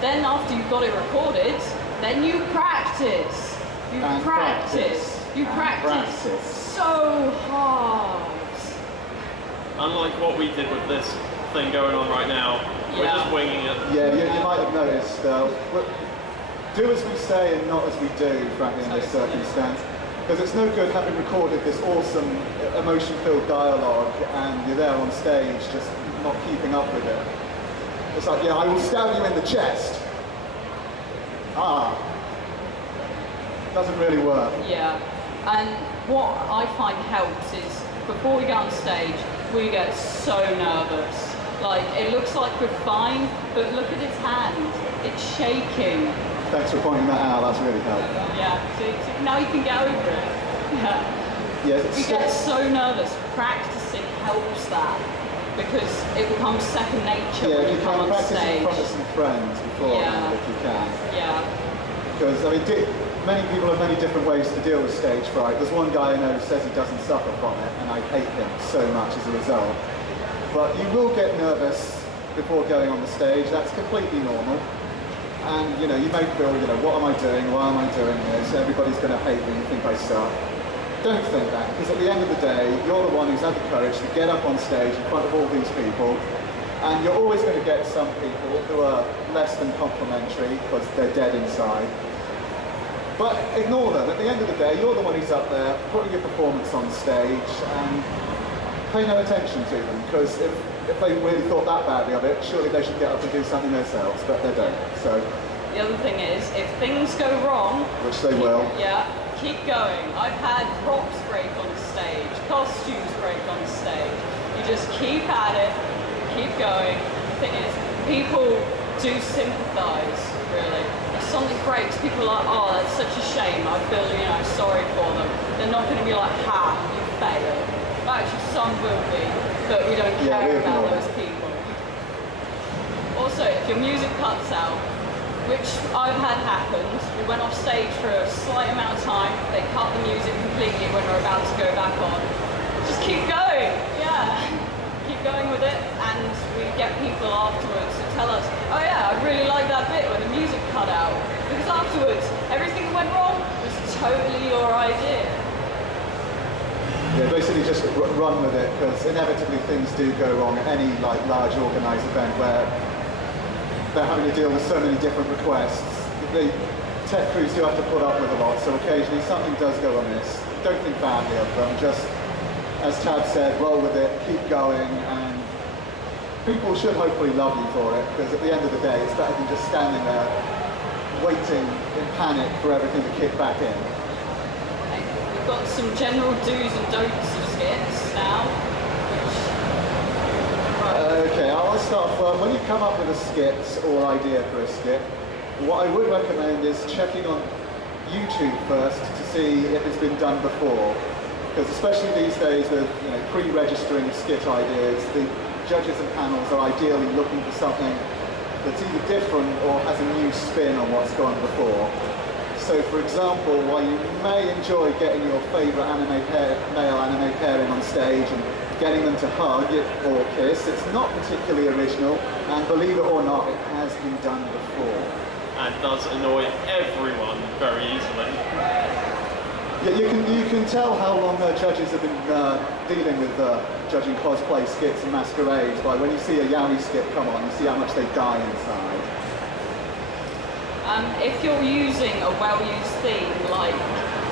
Then after you've got it recorded, then you practice. You practice so hard. Unlike what we did with this thing going on right now, we're just winging it. Yeah, you might have noticed, do as we say and not as we do, frankly, in this circumstance. Because it's no good having recorded this awesome, emotion-filled dialogue and you're there on stage just not keeping up with it. It's like, yeah, I will stab you in the chest. Doesn't really work. Yeah, and what I find helps is, before we get on stage, we get so nervous. Like, it looks like we're fine, but look at his hand. It's shaking. Thanks for pointing that out, that's really helped. Yeah, so now you can get over it. Yeah. We get so nervous. Practicing helps that, because it becomes second nature when you come on stage. Yeah, you can practice in front of some friends before, if you can. Yeah. Because, I mean, many people have many different ways to deal with stage fright. There's one guy I know who says he doesn't suffer from it, and I hate him so much as a result. But you will get nervous before going on the stage. That's completely normal. And, you know, you may feel, you know, what am I doing? Why am I doing this? Everybody's going to hate me and think I suck. Don't think that, because at the end of the day, you're the one who's had the courage to get up on stage in front of all these people, and you're always going to get some people who are less than complimentary because they're dead inside. But ignore them. At the end of the day, you're the one who's up there putting your performance on stage, and pay no attention to them, because if they really thought that badly of it, surely they should get up and do something themselves, but they don't. So the other thing is, if things go wrong, which they will, keep going. I've had props break on stage, costumes break on stage. You just keep at it, keep going. The thing is, people do sympathise, really. If something breaks, people are like, oh, that's such a shame. I feel, you know, sorry for them. They're not going to be like, ha, you failed. Actually, some will be, but we don't care about those people. Also, if your music cuts out, which I've had happen, we went off stage for a slight amount of time, they cut the music completely when we're about to go back on. Just keep going, keep going with it, and we get people afterwards to tell us, oh yeah, I really like that bit when the music cut out, because afterwards, everything that went wrong was totally your idea. Yeah, basically just run with it, because inevitably things do go wrong at any large organised event where they're having to deal with so many different requests. The tech crews do have to put up with a lot, so occasionally something does go amiss. Don't think badly of them, just, as Tab said, roll with it, keep going, and people should hopefully love you for it, because at the end of the day it's better than just standing there waiting in panic for everything to kick back in. We've got some general do's and don'ts of skits now. Okay, I'll start first. When you come up with a skit or idea for a skit, what I would recommend is checking on YouTube first to see if it's been done before. Because especially these days with pre-registering skit ideas, the judges and panels are ideally looking for something that's either different or has a new spin on what's gone before. So for example, while you may enjoy getting your favourite male anime pair in on stage and getting them to hug or kiss, it's not particularly original, and believe it or not, it has been done before. And does annoy everyone very easily. Yeah, you can tell how long judges have been dealing with judging cosplay skits and masquerades by when you see a yaoi skit come on, you see how much they die inside. If you're using a well-used theme like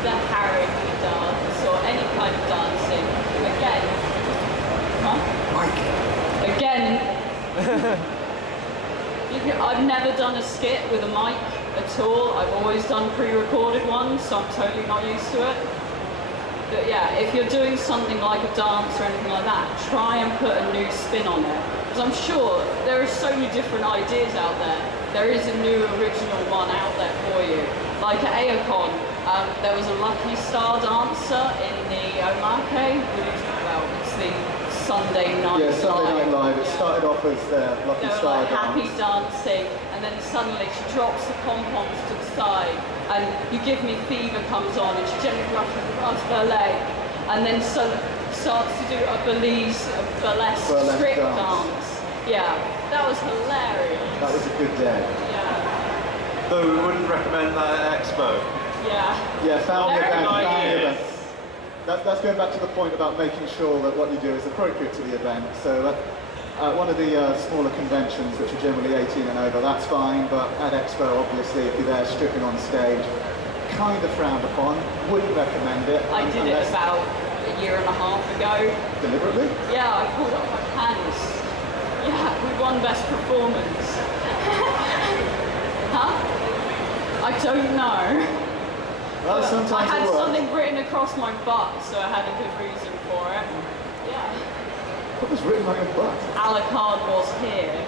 the harem dance or any kind of dancing, I've never done a skit with a mic at all. I've always done pre-recorded ones, so I'm totally not used to it. But yeah, if you're doing something like a dance or anything like that, try and put a new spin on it. Because I'm sure there are so many different ideas out there. There is a new original one out there for you. Like at Aocon, there was a Lucky Star dancer in the Omake. Well, it's the Sunday Night Live. Yeah, Sunday Night Live. It started off as Lucky Star dance. Happy dancing, and then suddenly she drops the pom-poms to the side, and You Give Me Fever comes on, and she gently brushes her leg, and then starts to do a burlesque strip dance. Yeah. That was hilarious. That was a good day. Yeah. Though we wouldn't recommend that at Expo. Yeah. Yeah, family Very event, family nice. event. That's going back to the point about making sure that what you do is appropriate to the event. So one of the smaller conventions, which are generally 18 and over, that's fine, but at Expo, obviously, if you're there stripping on stage, kind of frowned upon, wouldn't recommend it. I did it about a year and a half ago. Deliberately? Yeah, I pulled up my pants. Yeah, we won best performance. Huh? I don't know. Well, But sometimes I had it works. something written across my butt, so I had a good reason for it. Yeah. What was written on your butt? Alucard was here.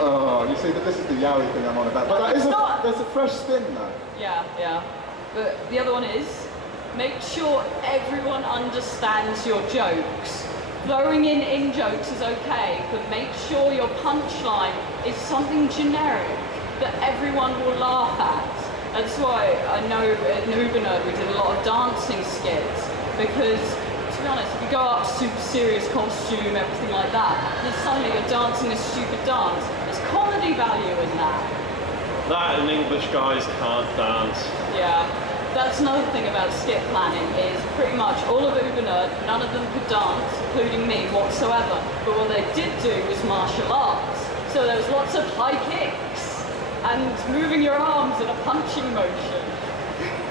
Oh, you see, that this is the Yowie thing I'm on about. But that It's is not. there's a fresh spin, though. Yeah, yeah. But the other one is, make sure everyone understands your jokes. Throwing in jokes is okay, but make sure your punchline is something generic that everyone will laugh at. That's why I know at Nerd we did a lot of dancing skits, because to be honest, if you go up super serious costume, everything like that, then suddenly you're dancing a stupid dance. There's comedy value in that. That and English guys can't dance. Yeah. That's another thing about skit planning is pretty much all of Nerd, none of them could dance, including me whatsoever. But what they did do was martial arts. So there was lots of high kicks and moving your arms in a punching motion.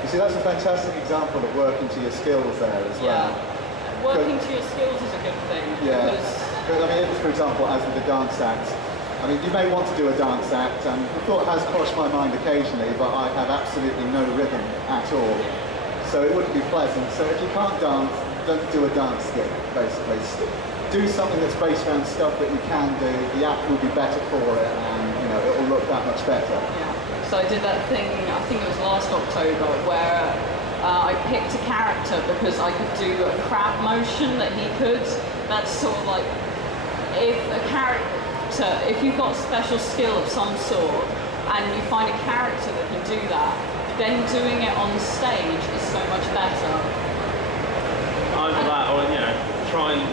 You see, that's a fantastic example of working to your skills there as well. Yeah. Working to your skills is a good thing. Yeah. Because But, I mean, for example, as with the dance act, I mean, you may want to do a dance act, and the thought has crossed my mind occasionally, but I have absolutely no rhythm at all. So it wouldn't be pleasant. So if you can't dance, don't do a dance skit, basically. Do something that's based around stuff that you can do, the act will be better for it, and, you know, it will look that much better. yeah. So I did that thing, I think it was last October, where I picked a character because I could do a crab motion that he could. That's sort of like, if a character, if you've got a special skill of some sort and you find a character that can do that, then doing it on stage is so much better. Either that or, you know, try and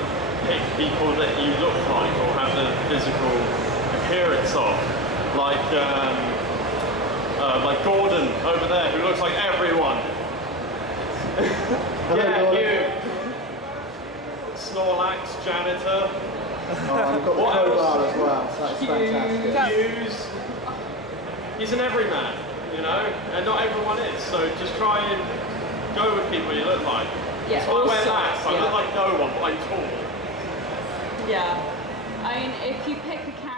pick people that you look like or have the physical appearance of. Like Gordon over there, who looks like everyone. Yeah, Gordon. you. Snorlax, janitor. Oh, I've got the What else? crowbar as well, so that's fantastic. Hughes. He's an everyman, you know, and not everyone is. So just try and go with people you look like. Yeah, So I wear also, that. I yeah. look like no one, but I'm tall. Yeah. I mean, if you pick a character